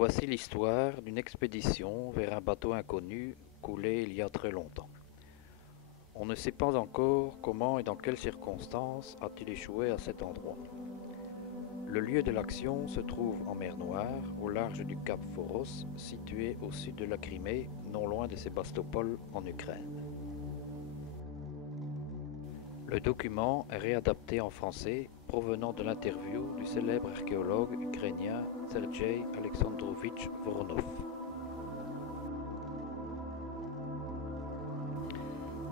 Voici l'histoire d'une expédition vers un bateau inconnu coulé il y a très longtemps. On ne sait pas encore comment et dans quelles circonstances a-t-il échoué à cet endroit. Le lieu de l'action se trouve en mer Noire, au large du cap Foros, situé au sud de la Crimée, non loin de Sébastopol en Ukraine. Le document est réadapté en français provenant de l'interview du célèbre archéologue ukrainien Sergei Alexandrovitch Voronov.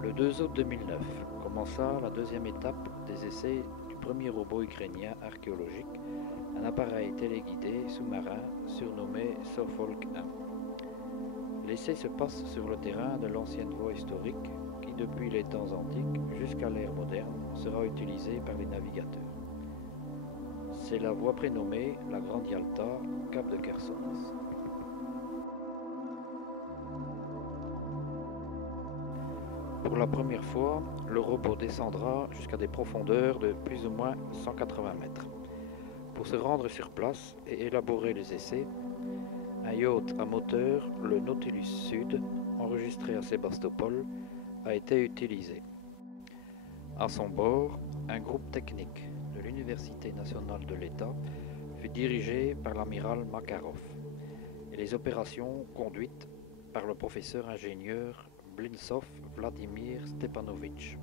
Le 2 août 2009 commença la deuxième étape des essais du premier robot ukrainien archéologique, un appareil téléguidé sous-marin surnommé Sofolk 1. L'essai se passe sur le terrain de l'ancienne voie historique qui, depuis les temps antiques jusqu'à l'ère moderne, sera utilisée par les navigateurs. C'est la voie prénommée la Grande Yalta, cap de Chersonèse. Pour la première fois, le robot descendra jusqu'à des profondeurs de plus ou moins 180 mètres. Pour se rendre sur place et élaborer les essais, un yacht à moteur, le Nautilus Sud, enregistré à Sébastopol, a été utilisé. À son bord, un groupe technique de l'Université nationale de l'État fut dirigé par l'amiral Makarov et les opérations conduites par le professeur ingénieur Blintsov Vladimir Stepanovitch.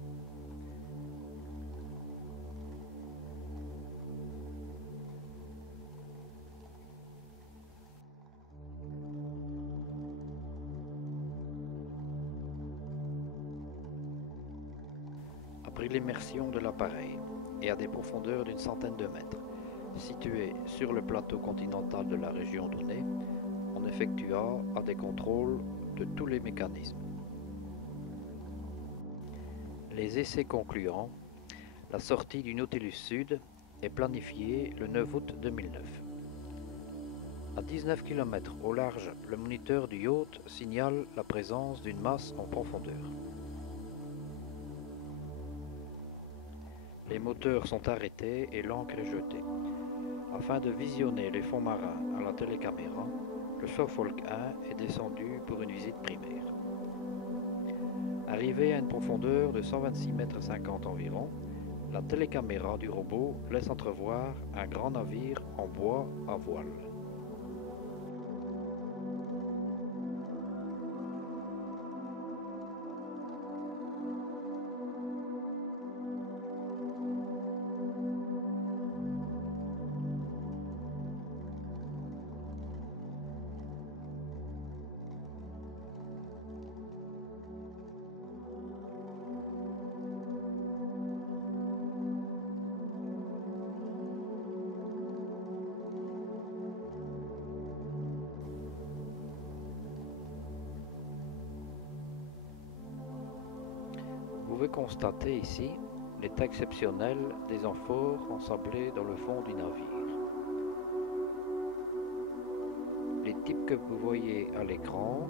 Après l'immersion de l'appareil, et à des profondeurs d'une centaine de mètres, situé sur le plateau continental de la région donnée, on effectua des contrôles de tous les mécanismes. Les essais concluants, la sortie du Nautilus Sud est planifiée le 9 août 2009. À 19 km au large, le moniteur du yacht signale la présence d'une masse en profondeur. Les moteurs sont arrêtés et l'ancre est jetée. Afin de visionner les fonds marins à la télécaméra, le Suffolk 1 est descendu pour une visite primaire. Arrivé à une profondeur de 126,50 mètres environ, la télécaméra du robot laisse entrevoir un grand navire en bois à voile. Vous pouvez constater ici l'état exceptionnel des amphores ensablées dans le fond du navire. Les types que vous voyez à l'écran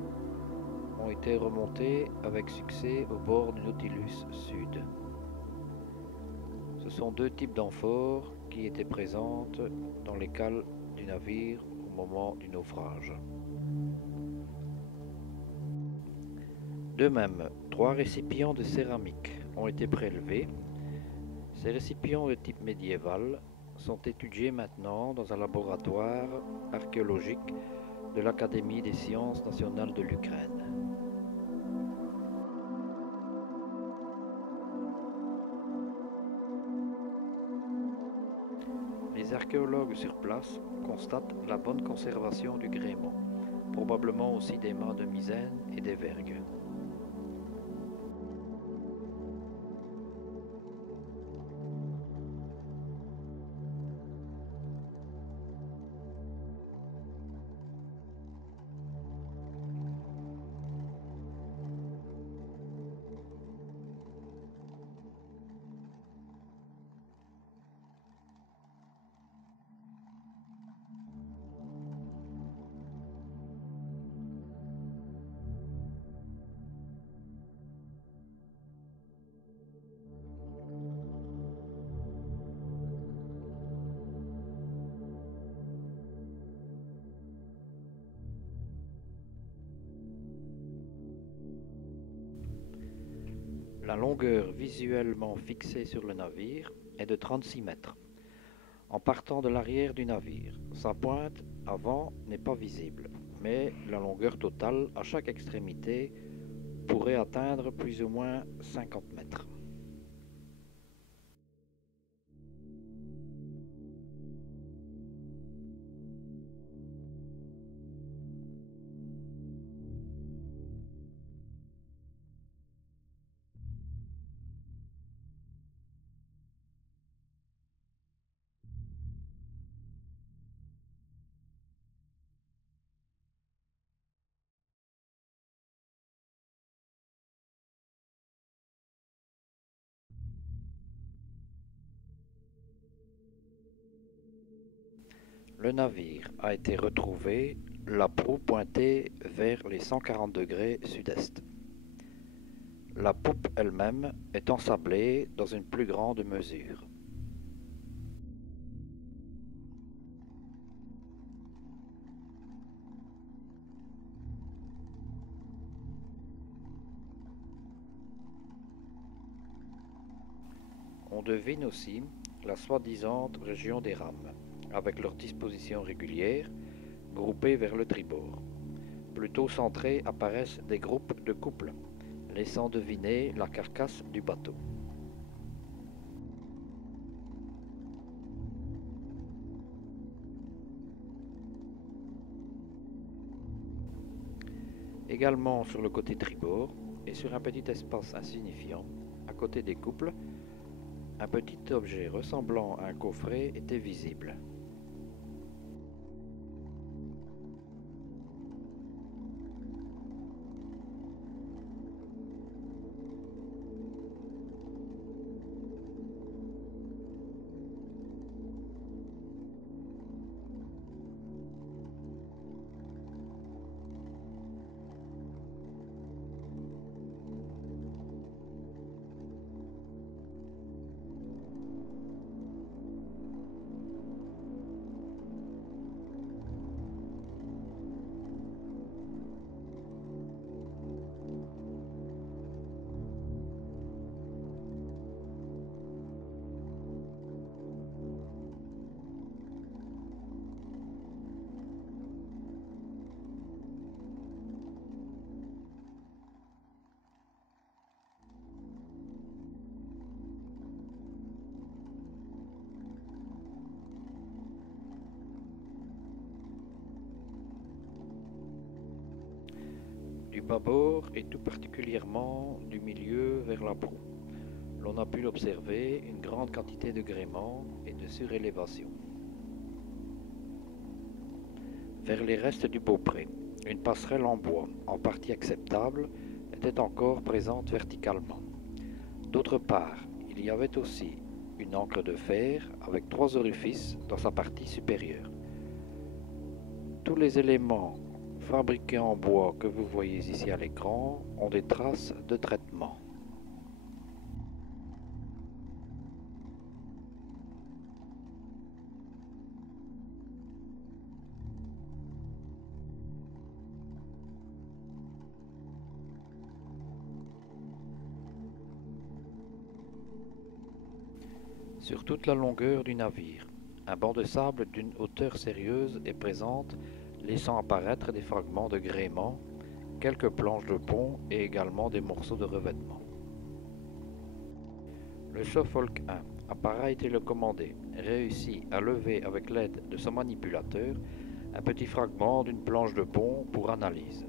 ont été remontés avec succès au bord du Nautilus Sud. Ce sont deux types d'amphores qui étaient présentes dans les cales du navire au moment du naufrage. De même, 3 récipients de céramique ont été prélevés. Ces récipients de type médiéval sont étudiés maintenant dans un laboratoire archéologique de l'Académie des sciences nationales de l'Ukraine. Les archéologues sur place constatent la bonne conservation du gréement, probablement aussi des mâts de misaine et des vergues. La longueur visuellement fixée sur le navire est de 36 mètres. En partant de l'arrière du navire, sa pointe avant n'est pas visible, mais la longueur totale à chaque extrémité pourrait atteindre plus ou moins 50 mètres. Le navire a été retrouvé, la proue pointée vers les 140 degrés sud-est. La poupe elle-même est ensablée dans une plus grande mesure. On devine aussi la soi-disant région des rames, avec leur disposition régulière, groupées vers le tribord. Plutôt centrés apparaissent des groupes de couples, laissant deviner la carcasse du bateau. Également sur le côté tribord et sur un petit espace insignifiant, à côté des couples, un petit objet ressemblant à un coffret était visible. Du bâbord et tout particulièrement du milieu vers la proue, l'on a pu observer une grande quantité de gréements et de surélévation. Vers les restes du beaupré, une passerelle en bois, en partie acceptable, était encore présente verticalement. D'autre part, il y avait aussi une ancre de fer avec 3 orifices dans sa partie supérieure. Tous les éléments fabriqués en bois que vous voyez ici à l'écran ont des traces de traitement. Sur toute la longueur du navire, un banc de sable d'une hauteur sérieuse est présente, laissant apparaître des fragments de gréement, quelques planches de pont et également des morceaux de revêtement. Le Suffolk I, appareil télécommandé, réussit à lever avec l'aide de son manipulateur un petit fragment d'une planche de pont pour analyse.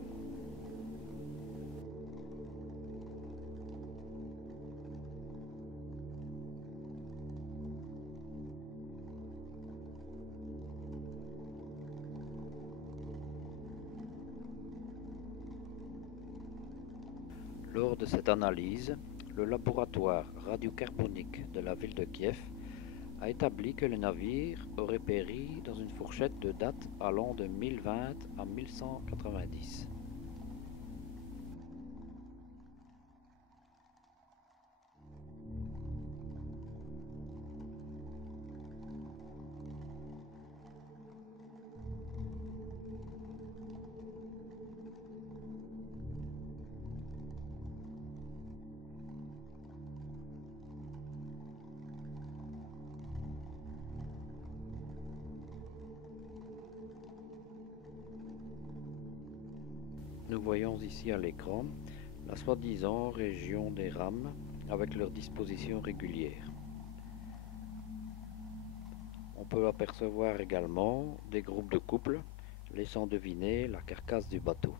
Lors de cette analyse, le laboratoire radiocarbonique de la ville de Kiev a établi que le navire aurait péri dans une fourchette de date allant de 1020 à 1190. Nous voyons ici à l'écran la soi-disant région des rames avec leurs dispositions régulières. On peut apercevoir également des groupes de couples laissant deviner la carcasse du bateau.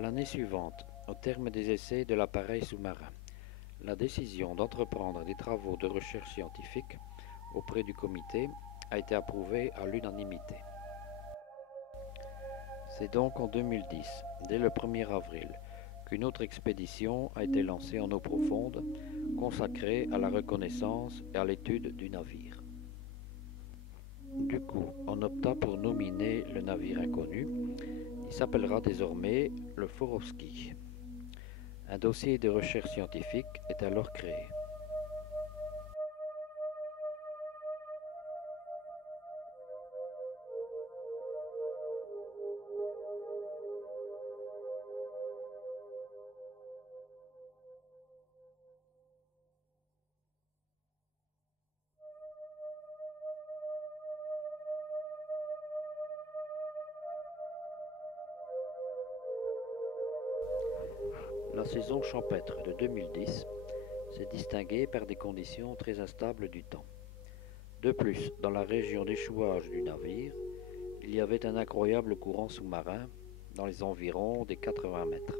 L'année suivante, au terme des essais de l'appareil sous-marin, la décision d'entreprendre des travaux de recherche scientifique auprès du comité a été approuvée à l'unanimité. C'est donc en 2010, dès le 1er avril, qu'une autre expédition a été lancée en eau profonde, consacrée à la reconnaissance et à l'étude du navire. Du coup, on opta pour nominer le navire inconnu. Il s'appellera désormais le Forovski. Un dossier de recherche scientifique est alors créé. La saison champêtre de 2010 s'est distinguée par des conditions très instables du temps. De plus, dans la région d'échouage du navire, il y avait un incroyable courant sous-marin dans les environs des 80 mètres.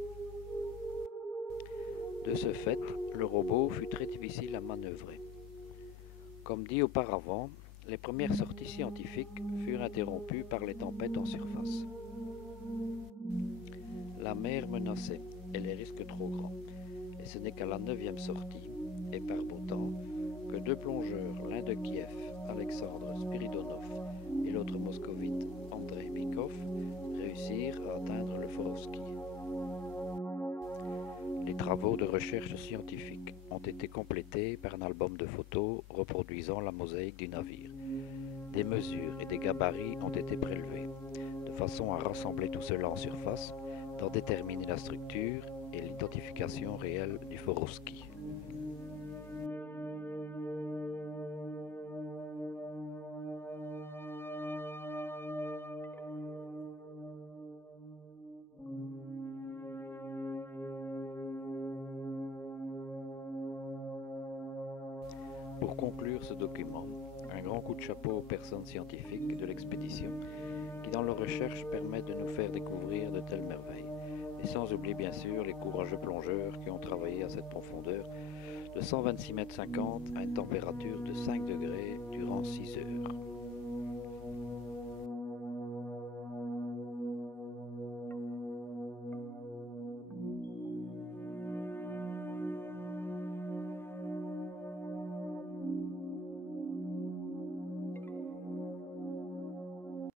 De ce fait, le robot fut très difficile à manœuvrer. Comme dit auparavant, les premières sorties scientifiques furent interrompues par les tempêtes en surface. La mer menaçait et les risques trop grands, et ce n'est qu'à la 9e sortie, et par beau temps, que deux plongeurs, l'un de Kiev, Alexandre Spiridonov, et l'autre moscovite, Andrei Bykov, réussirent à atteindre le Forovski. Les travaux de recherche scientifique ont été complétés par un album de photos reproduisant la mosaïque du navire. Des mesures et des gabarits ont été prélevés, de façon à rassembler tout cela en surface, d'en déterminer la structure et l'identification réelle du Forovski. Pour conclure ce document, un grand coup de chapeau aux personnes scientifiques de l'expédition qui dans leurs recherches permettent de nous faire découvrir de telles merveilles. Et sans oublier bien sûr les courageux plongeurs qui ont travaillé à cette profondeur de 126,50 m à une température de 5 degrés